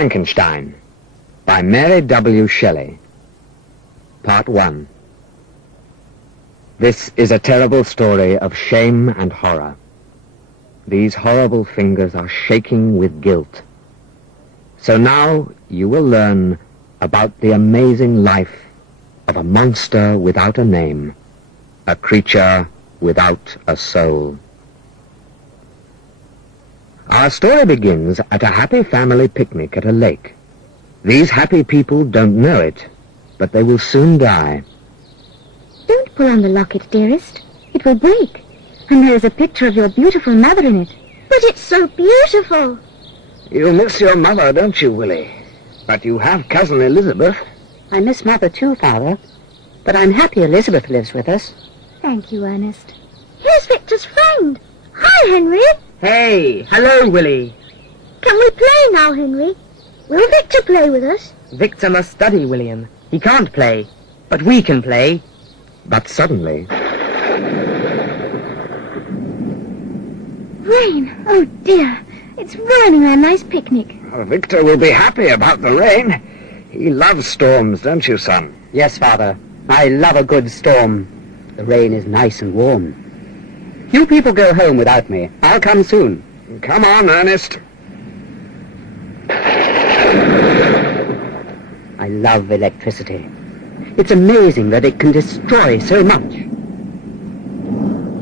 Frankenstein by Mary W. Shelley. Part 1. This is a terrible story of shame and horror. These horrible fingers are shaking with guilt. So now you will learn about the amazing life of a monster without a name, a creature without a soul. Our story begins at a happy family picnic at a lake. These happy people don't know it, but they will soon die. Don't pull on the locket, dearest. It will break. And there is a picture of your beautiful mother in it. But it's so beautiful. You miss your mother, don't you, Willie? But you have Cousin Elizabeth. I miss Mother too, Father. But I'm happy Elizabeth lives with us. Thank you, Ernest. Here's Victor's friend. Hi, Henry. Hey, hello, Willie. Can we play now, Henry? Will Victor play with us? Victor must study, William. He can't play, but we can play. But suddenly... Rain! Oh, dear. It's ruining our nice picnic. Oh, Victor will be happy about the rain. He loves storms, don't you, son? Yes, Father. I love a good storm. The rain is nice and warm. You people go home without me. I'll come soon. Come on, Ernest. I love electricity. It's amazing that it can destroy so much.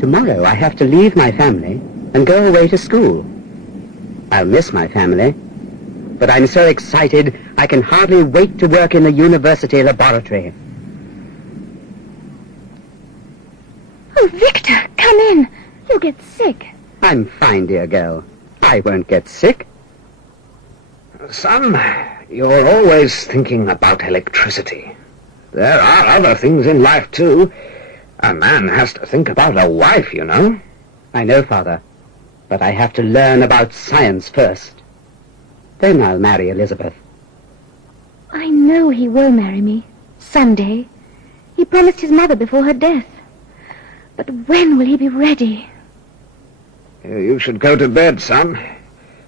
Tomorrow I have to leave my family and go away to school. I'll miss my family, but I'm so excited I can hardly wait to work in the university laboratory. Oh, Victor, come in. You'll get sick. I'm fine, dear girl. I won't get sick. Son, you're always thinking about electricity. There are other things in life, too. A man has to think about a wife, you know. I know, Father, but I have to learn about science first. Then I'll marry Elizabeth. I know he will marry me. Someday. He promised his mother before her death. But when will he be ready? You should go to bed, son.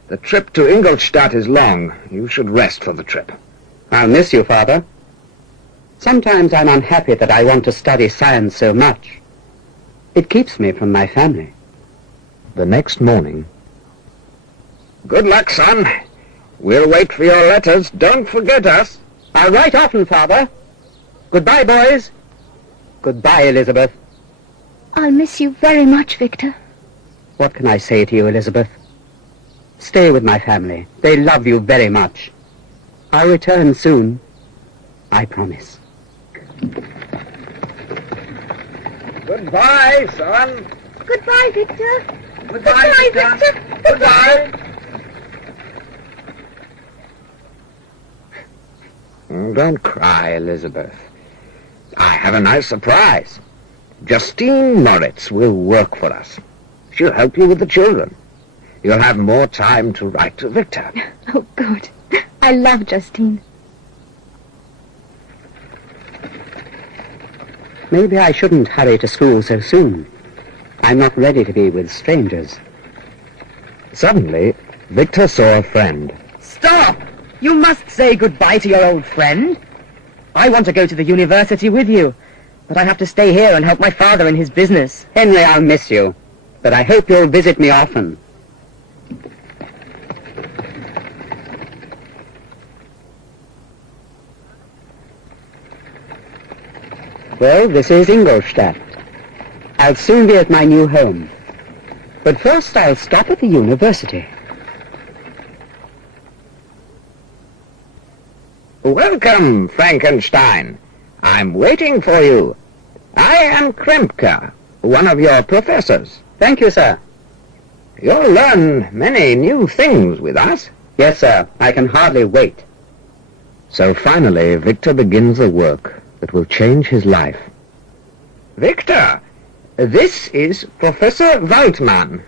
The trip to Ingolstadt is long. You should rest for the trip. I'll miss you, Father. Sometimes I'm unhappy that I want to study science so much. It keeps me from my family. The next morning... Good luck, son. We'll wait for your letters. Don't forget us. I'll write often, Father. Goodbye, boys. Goodbye, Elizabeth. I'll miss you very much, Victor. What can I say to you, Elizabeth? Stay with my family. They love you very much. I'll return soon. I promise. Goodbye, son. Goodbye, Victor. Goodbye, Victor. Goodbye. Don't cry, Elizabeth. I have a nice surprise. Justine Moritz will work for us. She'll help you with the children. You'll have more time to write to Victor. Oh, good. I love Justine. Maybe I shouldn't hurry to school so soon. I'm not ready to be with strangers. Suddenly, Victor saw a friend. Stop! You must say goodbye to your old friend. I want to go to the university with you, but I have to stay here and help my father in his business. Henry, I'll miss you, but I hope you'll visit me often. Well, this is Ingolstadt. I'll soon be at my new home. But first I'll stop at the university. Welcome, Frankenstein. I'm waiting for you. I am Krempke, one of your professors. Thank you, sir. You'll learn many new things with us. Yes, sir. I can hardly wait. So finally, Victor begins the work that will change his life. Victor, this is Professor Waldmann.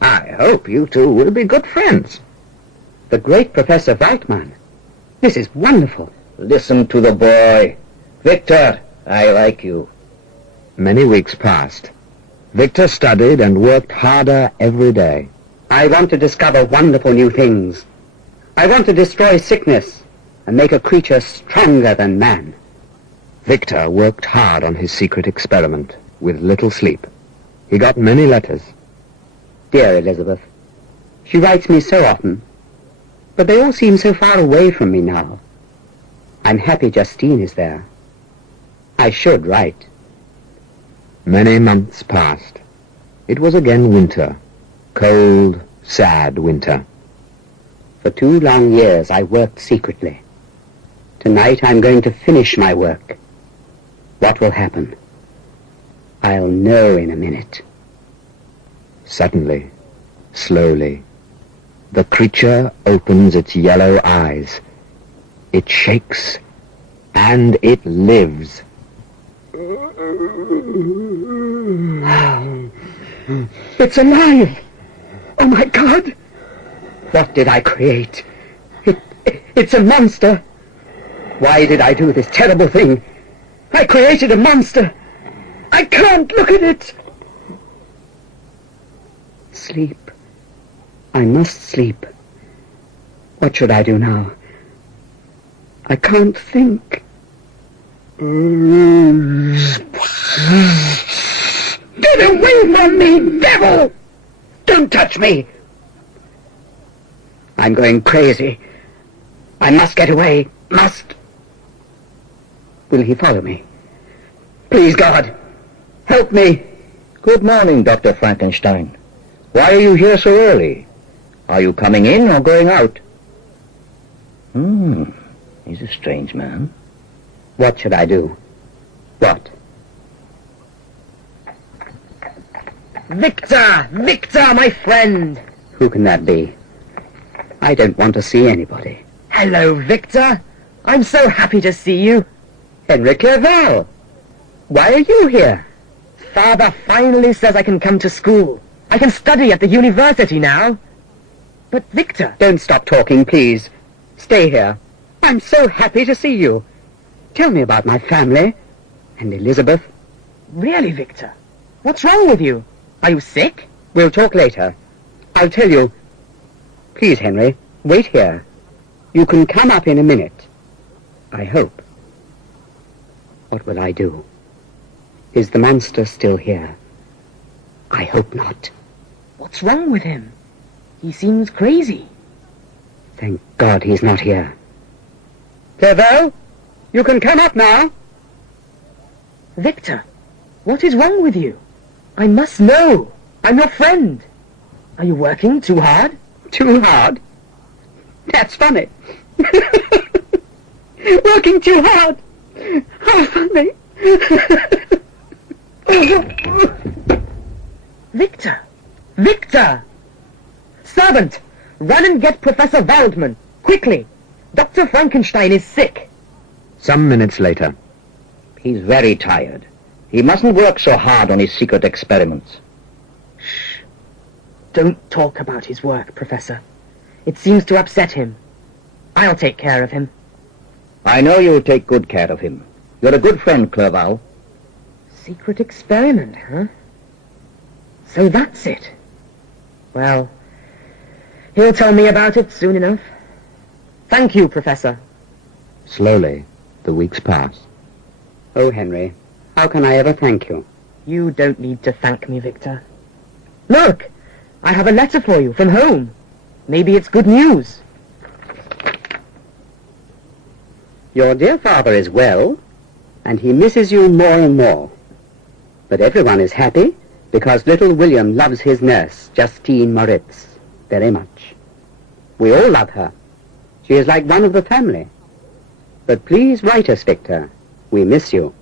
I hope you two will be good friends. The great Professor Waldmann. This is wonderful. Listen to the boy. Victor, I like you. Many weeks passed. Victor studied and worked harder every day. I want to discover wonderful new things. I want to destroy sickness and make a creature stronger than man. Victor worked hard on his secret experiment, with little sleep. He got many letters. Dear Elizabeth, she writes me so often, but they all seem so far away from me now. I'm happy Justine is there. I should write. Many months passed. It was again winter. Cold, sad winter. For 2 long years I worked secretly. Tonight I'm going to finish my work. What will happen? I'll know in a minute. Suddenly, slowly, the creature opens its yellow eyes. It shakes, and it lives. It's alive! Oh my God! What did I create? It's a monster! Why did I do this terrible thing? I created a monster! I can't look at it! Sleep. I must sleep. What should I do now? I can't think. Get away from me, devil! Don't touch me! I'm going crazy. I must get away. Must. Will he follow me? Please, God, help me. Good morning, Dr. Frankenstein. Why are you here so early? Are you coming in or going out? He's a strange man. What should I do? What? Victor! Victor, my friend! Who can that be? I don't want to see anybody. Hello, Victor. I'm so happy to see you. Henry Clerval! Why are you here? Father finally says I can come to school. I can study at the university now. But Victor... Don't stop talking, please. Stay here. I'm so happy to see you. Tell me about my family and Elizabeth. Really, Victor? What's wrong with you? Are you sick? We'll talk later. I'll tell you. Please, Henry, wait here. You can come up in a minute. I hope. What will I do? Is the monster still here? I hope not. What's wrong with him? He seems crazy. Thank God he's not here. Clerval, you can come up now. Victor, what is wrong with you? I must know. I'm your friend. Are you working too hard? Too hard? That's funny. Working too hard. How funny. Victor! Victor! Servant! Run and get Professor Waldman. Quickly! Dr. Frankenstein is sick. Some minutes later. He's very tired. He mustn't work so hard on his secret experiments. Shh. Don't talk about his work, Professor. It seems to upset him. I'll take care of him. I know you'll take good care of him. You're a good friend, Clerval. Secret experiment, huh? So that's it. Well, he'll tell me about it soon enough. Thank you, Professor. Slowly, the weeks pass. Oh, Henry, how can I ever thank you? You don't need to thank me, Victor. Look! I have a letter for you from home. Maybe it's good news. Your dear father is well, and he misses you more and more. But everyone is happy because little William loves his nurse, Justine Moritz, very much. We all love her. She is like one of the family. But please write us, Victor. We miss you.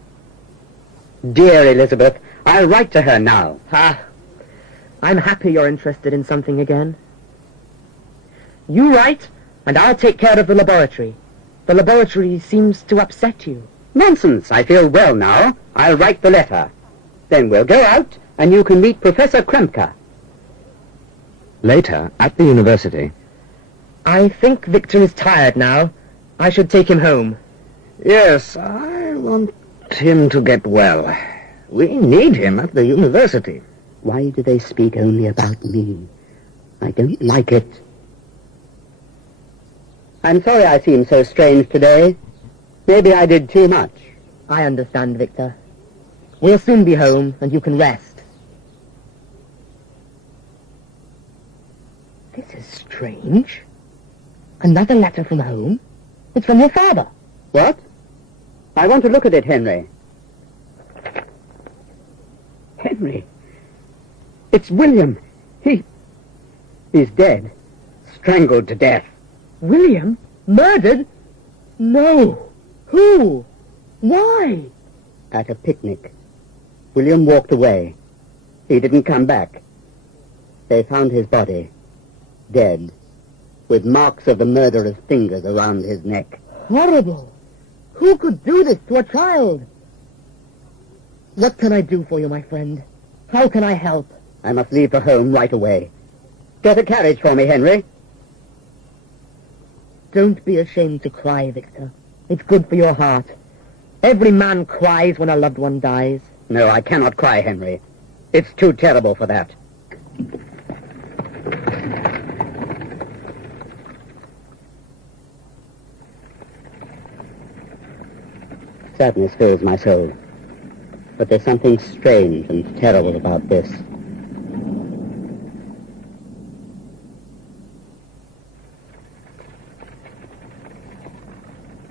Dear Elizabeth, I'll write to her now. I'm happy you're interested in something again. You write, and I'll take care of the laboratory. The laboratory seems to upset you. Nonsense. I feel well now. I'll write the letter. Then we'll go out, and you can meet Professor Kremke. Later, at the university. I think Victor is tired now. I should take him home. Yes, I want him to get well. We need him at the university. Why do they speak only about me? I don't like it. I'm sorry I seem so strange today. Maybe I did too much. I understand, Victor. We'll soon be home, and you can rest. This is strange. Another letter from home? It's from your father. What? I want to look at it, Henry. Henry. It's William. He's dead. Strangled to death. William? Murdered? No. Who? Why? At a picnic. William walked away. He didn't come back. They found his body. Dead. With marks of the murderer's fingers around his neck. Horrible. Who could do this to a child? What can I do for you, my friend? How can I help? I must leave for home right away. Get a carriage for me, Henry. Don't be ashamed to cry, Victor. It's good for your heart. Every man cries when a loved one dies. No, I cannot cry, Henry. It's too terrible for that. Sadness fills my soul. But there's something strange and terrible about this.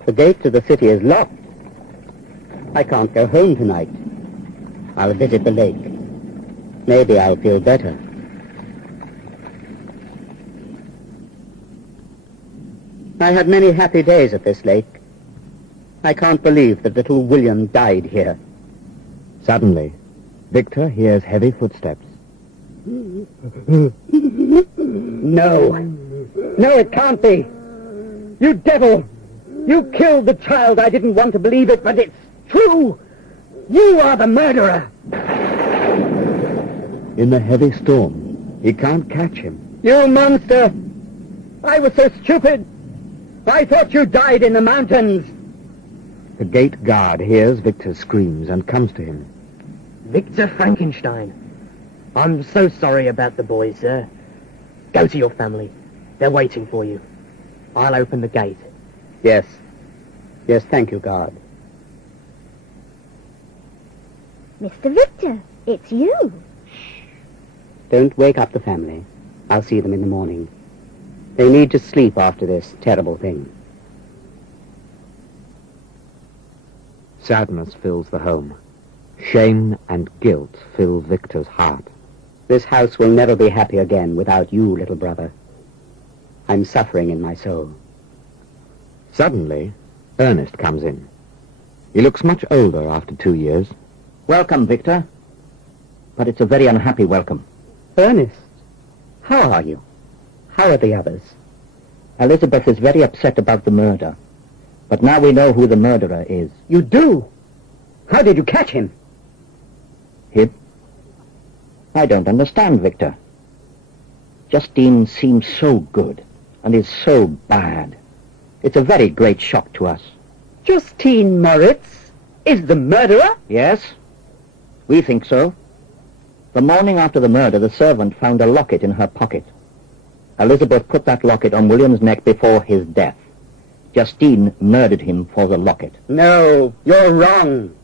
The gate to the city is locked. I can't go home tonight. I'll visit the lake. Maybe I'll feel better. I had many happy days at this lake. I can't believe that little William died here. Suddenly, Victor hears heavy footsteps. No. No, it can't be. You devil! You killed the child. I didn't want to believe it, but it's true. You are the murderer. In the heavy storm, he can't catch him. You monster! I was so stupid. I thought you died in the mountains. The gate guard hears Victor's screams and comes to him. Victor Frankenstein. I'm so sorry about the boy, sir. Go to your family. They're waiting for you. I'll open the gate. Yes. Yes, thank you, guard. Mr. Victor, it's you. Don't wake up the family. I'll see them in the morning. They need to sleep after this terrible thing. Sadness fills the home. Shame and guilt fill Victor's heart. This house will never be happy again without you, little brother. I'm suffering in my soul. Suddenly, Ernest comes in. He looks much older after 2 years. Welcome, Victor. But it's a very unhappy welcome. Ernest, how are you? How are the others? Elizabeth is very upset about the murder. But now we know who the murderer is. You do? How did you catch him? Him? I don't understand, Victor. Justine seems so good and is so bad. It's a very great shock to us. Justine Moritz is the murderer? Yes, we think so. The morning after the murder, the servant found a locket in her pocket. Elizabeth put that locket on William's neck before his death. Justine murdered him for the locket. No, you're wrong.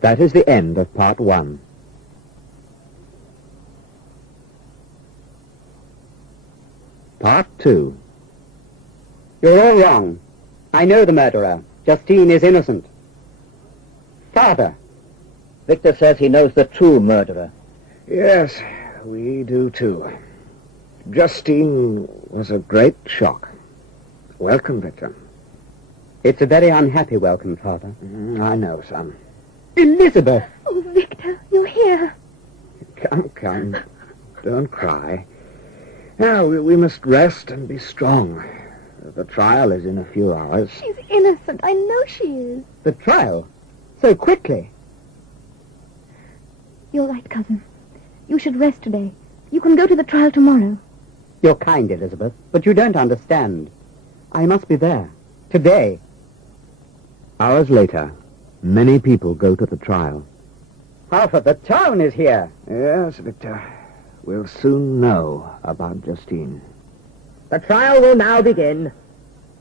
That is the end of part 1. Part 2. You're all wrong. I know the murderer. Justine is innocent. Father. Victor says he knows the true murderer. Yes, we do too. Justine was a great shock. Welcome, Victor. It's a very unhappy welcome, Father. I know, son. Elizabeth! Oh, Victor, you're here. Come. Don't cry. Now, we must rest and be strong. The trial is in a few hours. She's innocent. I know she is. The trial? So quickly? You're right, cousin. You should rest today. You can go to the trial tomorrow. You're kind, Elizabeth, but you don't understand. I must be there. Today. Hours later, many people go to the trial. Half of the town is here. Yes, Victor. We'll soon know about Justine. The trial will now begin.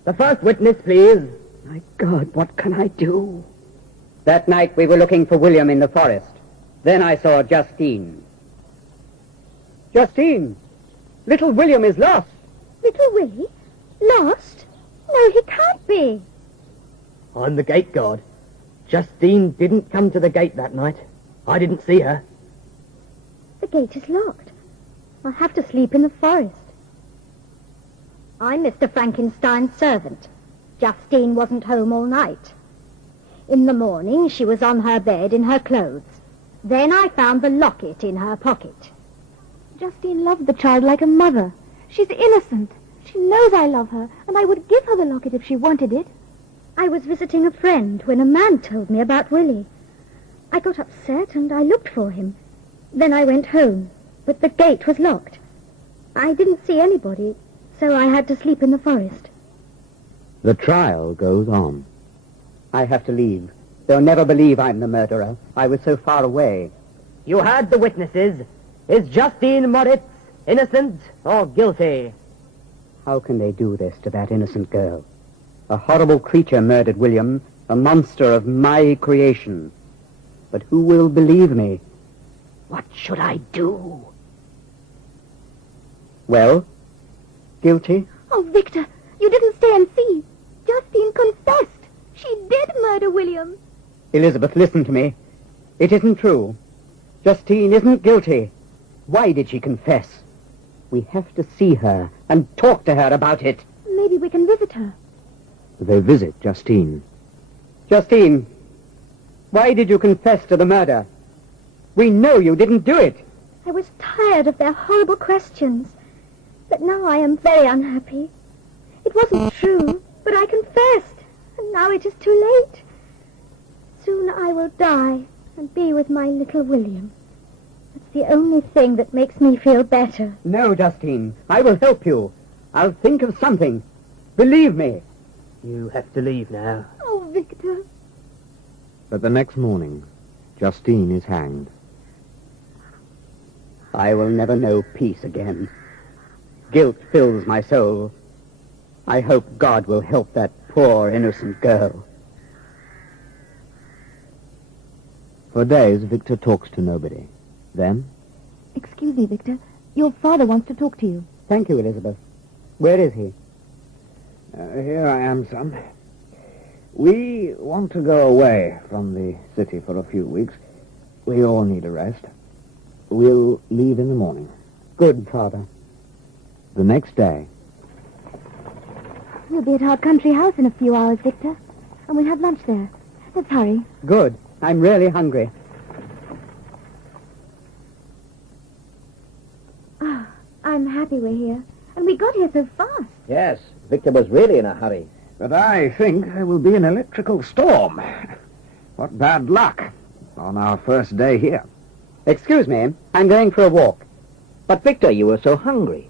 The first witness, please. My God, what can I do? That night we were looking for William in the forest. Then I saw Justine. Justine! Little William is lost. Little Willie? Lost? No, he can't be. I'm the gate guard. Justine didn't come to the gate that night. I didn't see her. The gate is locked. I'll have to sleep in the forest. I'm Mr. Frankenstein's servant. Justine wasn't home all night. In the morning, she was on her bed in her clothes. Then I found the locket in her pocket. Justine loved the child like a mother. She's innocent. She knows I love her, and I would give her the locket if she wanted it. I was visiting a friend when a man told me about Willie. I got upset and I looked for him. Then I went home, but the gate was locked. I didn't see anybody, so I had to sleep in the forest. The trial goes on. I have to leave. They'll never believe I'm the murderer. I was so far away. You heard the witnesses. Is Justine Moritz innocent or guilty? How can they do this to that innocent girl? A horrible creature murdered William, a monster of my creation. But who will believe me? What should I do? Well, guilty? Oh, Victor, you didn't stay and see. Justine confessed. She did murder William. Elizabeth, listen to me. It isn't true. Justine isn't guilty. Why did she confess? We have to see her and talk to her about it. Maybe we can visit her. They visit Justine. Justine, why did you confess to the murder? We know you didn't do it. I was tired of their horrible questions. But now I am very unhappy. It wasn't true, but I confessed. And now it is too late. Soon I will die and be with my little William. It's the only thing that makes me feel better. No, Justine, I will help you. I'll think of something. Believe me. You have to leave now. Oh, Victor. But the next morning, Justine is hanged. I will never know peace again. Guilt fills my soul. I hope God will help that poor, innocent girl. For days, Victor talks to nobody. Then, Excuse me, Victor. Your father wants to talk to you. Thank you, Elizabeth. Where is he? here I am, son. We want to go away from the city for a few weeks. We all need a rest. We'll leave in the morning. Good, Father. The next day, We'll be at our country house in a few hours, Victor. And we'll have lunch there. Let's hurry. Good. I'm really hungry. Oh, I'm happy we're here. And we got here so fast. Yes, Victor was really in a hurry. but I think there will be an electrical storm. What bad luck on our first day here. Excuse me, I'm going for a walk. But, Victor, you were so hungry.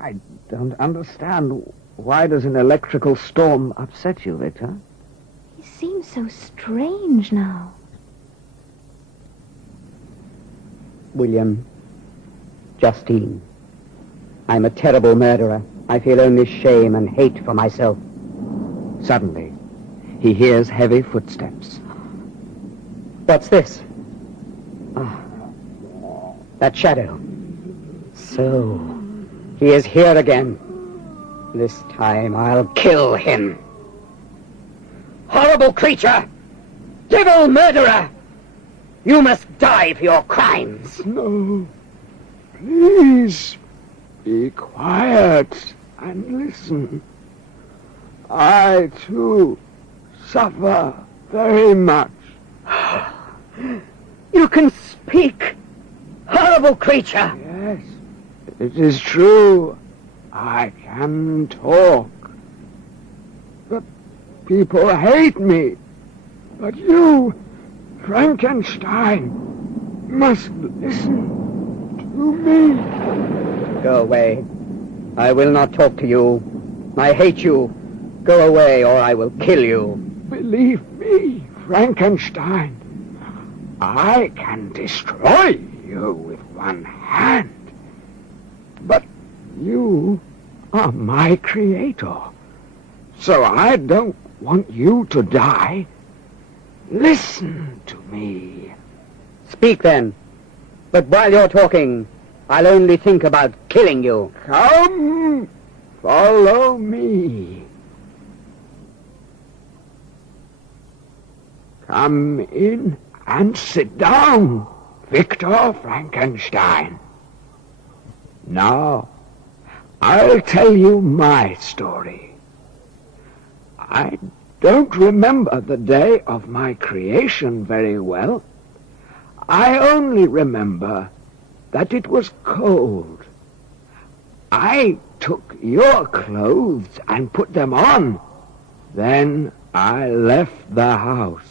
I don't understand. Why does an electrical storm upset you, Victor? He seems so strange now. William, Justine, I'm a terrible murderer. I feel only shame and hate for myself. Suddenly, he hears heavy footsteps. What's this? Ah, that shadow. So, he is here again. This time I'll kill him. Horrible creature! Devil murderer! You must die for your crimes. No, please, be quiet and listen. I, too, suffer very much. You can speak! Horrible creature! Yes, it is true. I can talk. But people hate me. But you, Frankenstein, must listen to me. Go away. I will not talk to you. I hate you. Go away, or I will kill you. Believe me, Frankenstein, I can destroy you with one hand. But you are my creator, so I don't want you to die. Listen to me. Speak then. But while you're talking, I'll only think about killing you. Come, follow me. Come in and sit down, Victor Frankenstein. Now, I'll tell you my story. I don't remember the day of my creation very well. I only remember that it was cold. I took your clothes and put them on. Then I left the house.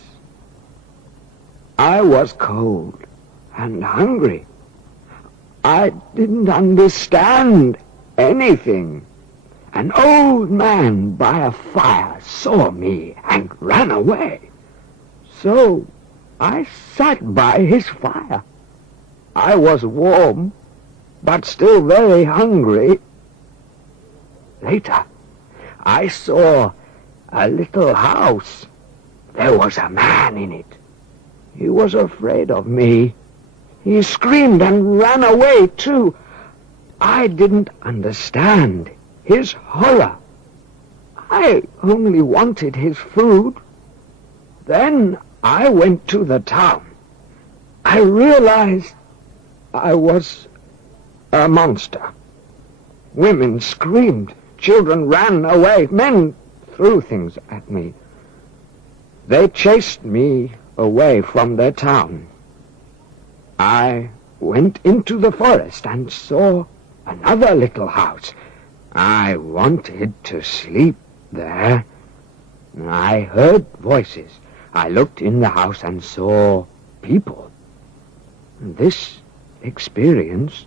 I was cold and hungry. I didn't understand anything. An old man by a fire saw me and ran away. So I sat by his fire. I was warm, but still very hungry. Later, I saw a little house. There was a man in it. He was afraid of me. He screamed and ran away, too. I didn't understand his horror. I only wanted his food. Then I went to the town. I realized I was a monster. Women screamed. Children ran away. Men threw things at me. They chased me away from their town. I went into the forest and saw another little house. I wanted to sleep there. I heard voices. I looked in the house and saw people. This experience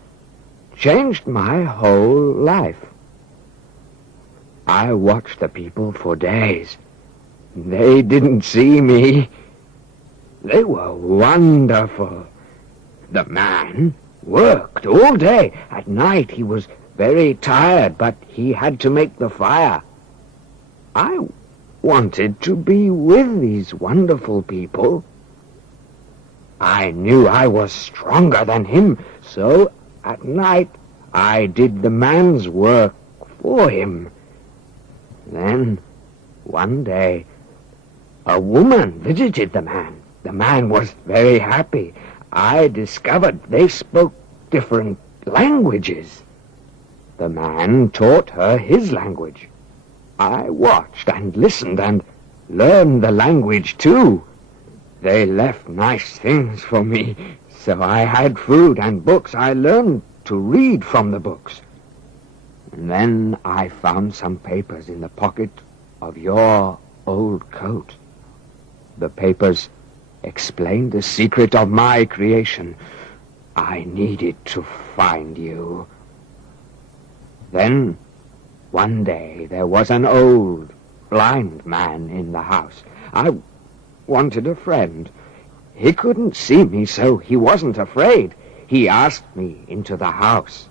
changed my whole life. I watched the people for days. They didn't see me. They were wonderful. The man worked all day. At night he was very tired, but he had to make the fire. I wanted to be with these wonderful people. I knew I was stronger than him, so at night I did the man's work for him. Then, one day, a woman visited the man. The man was very happy. I discovered they spoke different languages. The man taught her his language. I watched and listened and learned the language too. They left nice things for me, so I had food and books. I learned to read from the books. And then I found some papers in the pocket of your old coat. The papers explained the secret of my creation. I needed to find you. Then, one day, there was an old, blind man in the house. I wanted a friend. He couldn't see me, so he wasn't afraid. He asked me into the house.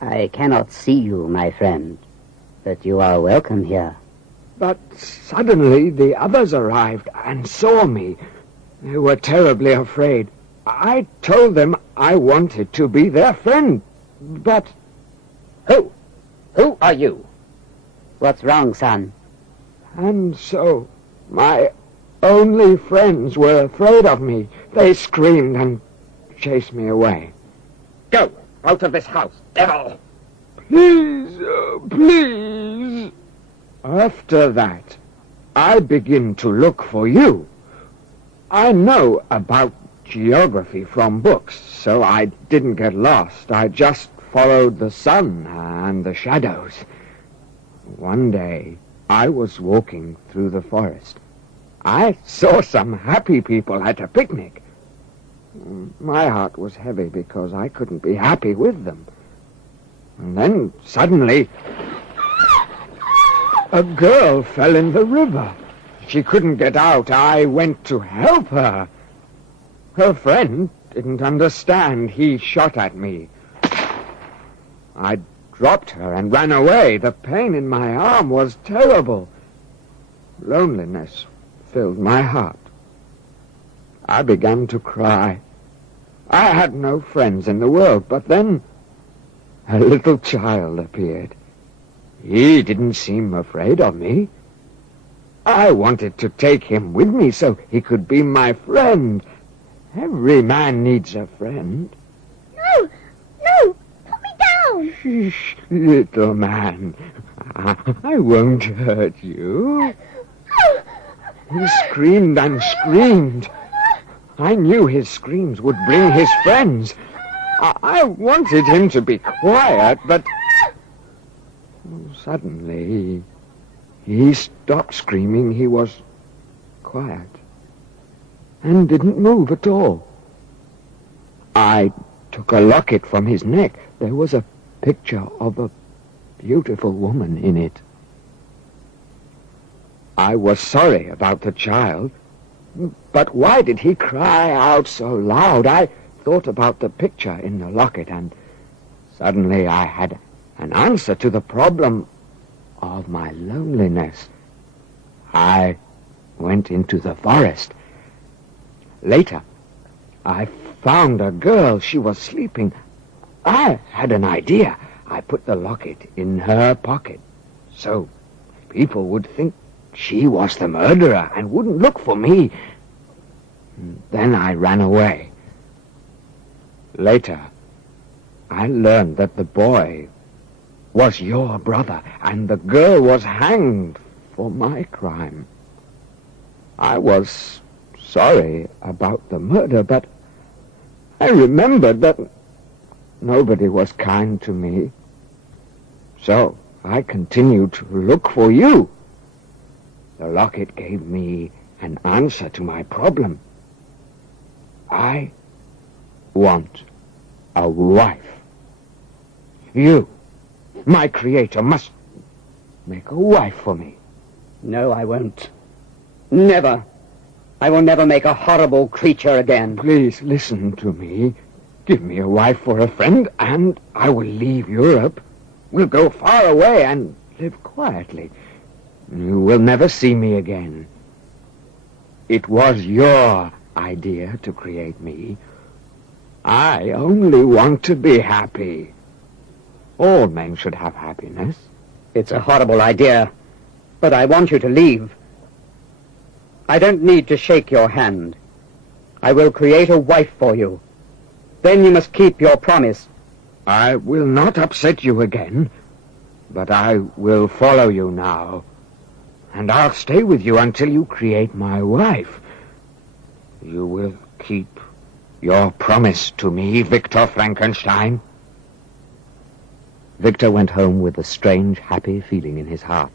I cannot see you, my friend, but you are welcome here. But suddenly the others arrived and saw me. They were terribly afraid. I told them I wanted to be their friend, but... Who are you? What's wrong, son? And so my only friends were afraid of me. They screamed and chased me away. Go out of this house, devil! Please, please. After that, I begin to look for you. I know about geography from books, so I didn't get lost. I just followed the sun and the shadows. One day, I was walking through the forest. I saw some happy people at a picnic. My heart was heavy because I couldn't be happy with them. And then, suddenly, a girl fell in the river. She couldn't get out. I went to help her. Her friend didn't understand. He shot at me. I dropped her and ran away. The pain in my arm was terrible. Loneliness filled my heart. I began to cry. I had no friends in the world, but then a little child appeared. He didn't seem afraid of me. I wanted to take him with me so he could be my friend. Every man needs a friend. No! No! Put me down! Shh, little man. I won't hurt you. He screamed and screamed. I knew his screams would bring his friends. I wanted him to be quiet, but suddenly he stopped screaming. He was quiet and didn't move at all. I took a locket from his neck. There was a picture of a beautiful woman in it. I was sorry about the child, but why did he cry out so loud? I thought about the picture in the locket, and suddenly I had an answer to the problem of my loneliness. I went into the forest. Later, I found a girl. She was sleeping. I had an idea. I put the locket in her pocket, so people would think she was the murderer and wouldn't look for me. Then I ran away. Later, I learned that the boy was your brother, and the girl was hanged for my crime. I was sorry about the murder, but I remembered that nobody was kind to me. So I continued to look for you. The locket gave me an answer to my problem. I want a wife. You, my creator, must make a wife for me. No, I won't. Never. I will never make a horrible creature again. Please listen to me. Give me a wife for a friend, and I will leave Europe. We'll go far away and live quietly. You will never see me again. It was your idea to create me. I only want to be happy. All men should have happiness. It's a horrible idea, but I want you to leave. I don't need to shake your hand. I will create a wife for you. Then you must keep your promise. I will not upset you again, but I will follow you now. And I'll stay with you until you create my wife. You will keep your promise to me, Victor Frankenstein. Victor went home with a strange, happy feeling in his heart.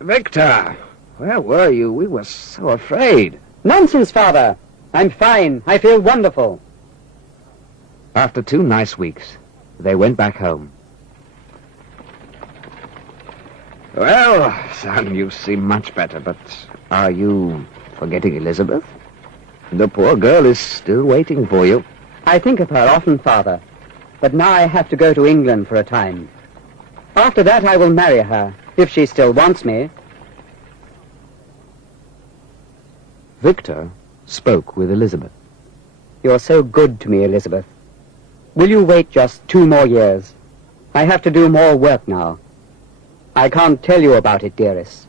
Victor, where were you? We were so afraid. Nonsense, Father. I'm fine. I feel wonderful. After 2 nice weeks, they went back home. Well, son, you seem much better, but Are you forgetting Elizabeth? The poor girl is still waiting for you. I think of her often, Father, but now I have to go to England for a time. After that, I will marry her, if she still wants me. Victor spoke with Elizabeth. You're so good to me, Elizabeth. Will you wait just 2 more years? I have to do more work now. I can't tell you about it, dearest,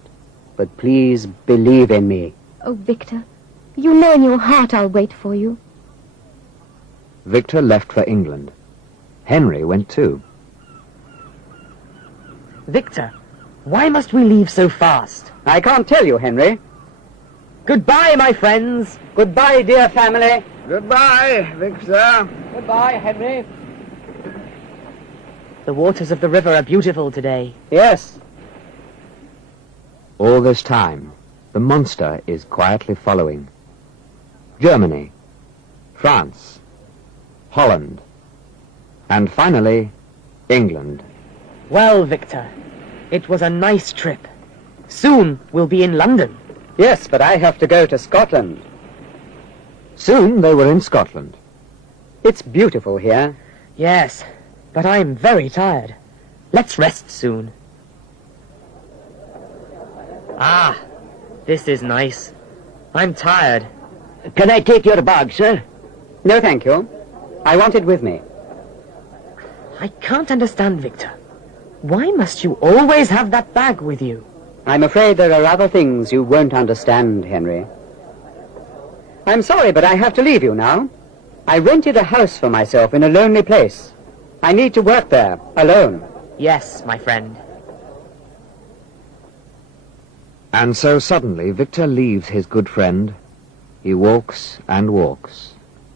but please believe in me. Oh, Victor, you know in your heart I'll wait for you. Victor left for England. Henry went too. Victor, why must we leave so fast? I can't tell you, Henry. Goodbye, my friends. Goodbye, dear family. goodbye, Victor. Goodbye, Henry. The waters of the river are beautiful today. Yes. All this time, the monster is quietly following. Germany, France, Holland, and finally, England. Well, Victor, it was a nice trip. Soon we'll be in London. Yes, but I have to go to Scotland. Soon they were in Scotland. It's beautiful here. Yes, but I'm very tired. Let's rest soon. Ah, this is nice. I'm tired. Can I take your bag, sir? No, thank you. I want it with me. I can't understand, Victor. Why must you always have that bag with you? I'm afraid there are other things you won't understand, Henry. I'm sorry, but I have to leave you now. I rented a house for myself in a lonely place. I need to work there, alone. Yes, my friend. And so suddenly Victor leaves his good friend. He walks and walks,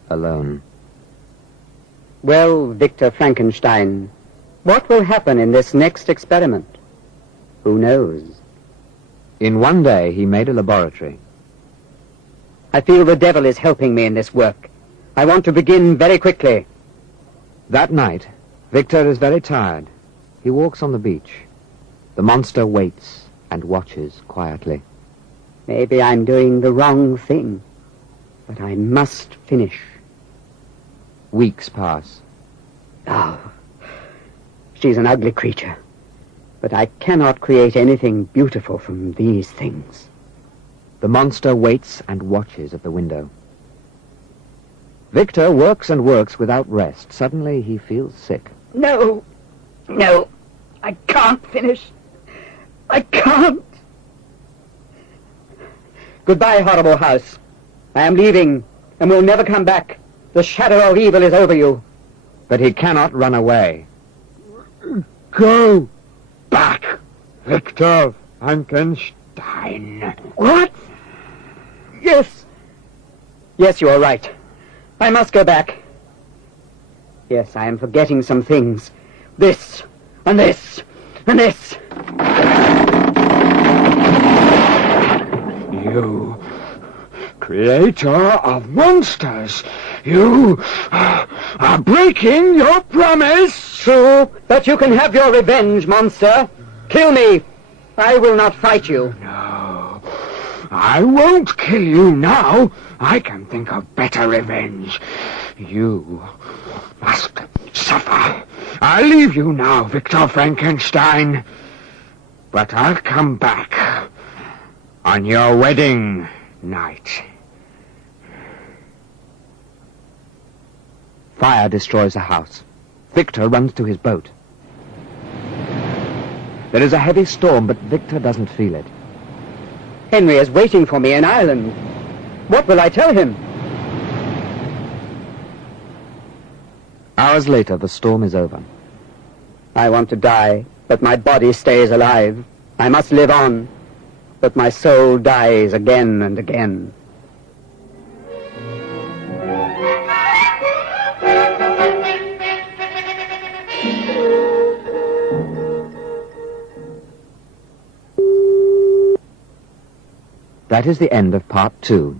alone. Well, Victor Frankenstein, what will happen in this next experiment? Who knows? In one day he made a laboratory. I feel the devil is helping me in this work. I want to begin very quickly. That night, Victor is very tired. He walks on the beach. The monster waits and watches quietly. Maybe I'm doing the wrong thing, but I must finish. Weeks pass. Oh, she's an ugly creature, but I cannot create anything beautiful from these things. The monster waits and watches at the window. Victor works and works without rest. Suddenly he feels sick. No, I can't finish. I can't. Goodbye, horrible house. I am leaving and will never come back. The shadow of evil is over you. But he cannot run away. Go back, Victor Frankenstein. What? Yes, you are right. I must go back. Yes, I am forgetting some things. This, and this, and this. You, creator of monsters, you are breaking your promise. True, but you can have your revenge, monster. Kill me. I will not fight you. No, I won't kill you now. I can think of better revenge. You must suffer. I'll leave you now, Victor Frankenstein. But I'll come back on your wedding night. Fire destroys the house. Victor runs to his boat. There is a heavy storm, but Victor doesn't feel it. Henry is waiting for me in Ireland. What will I tell him? Hours later, the storm is over. I want to die, but my body stays alive. I must live on, but my soul dies again and again. That is the end of part 2.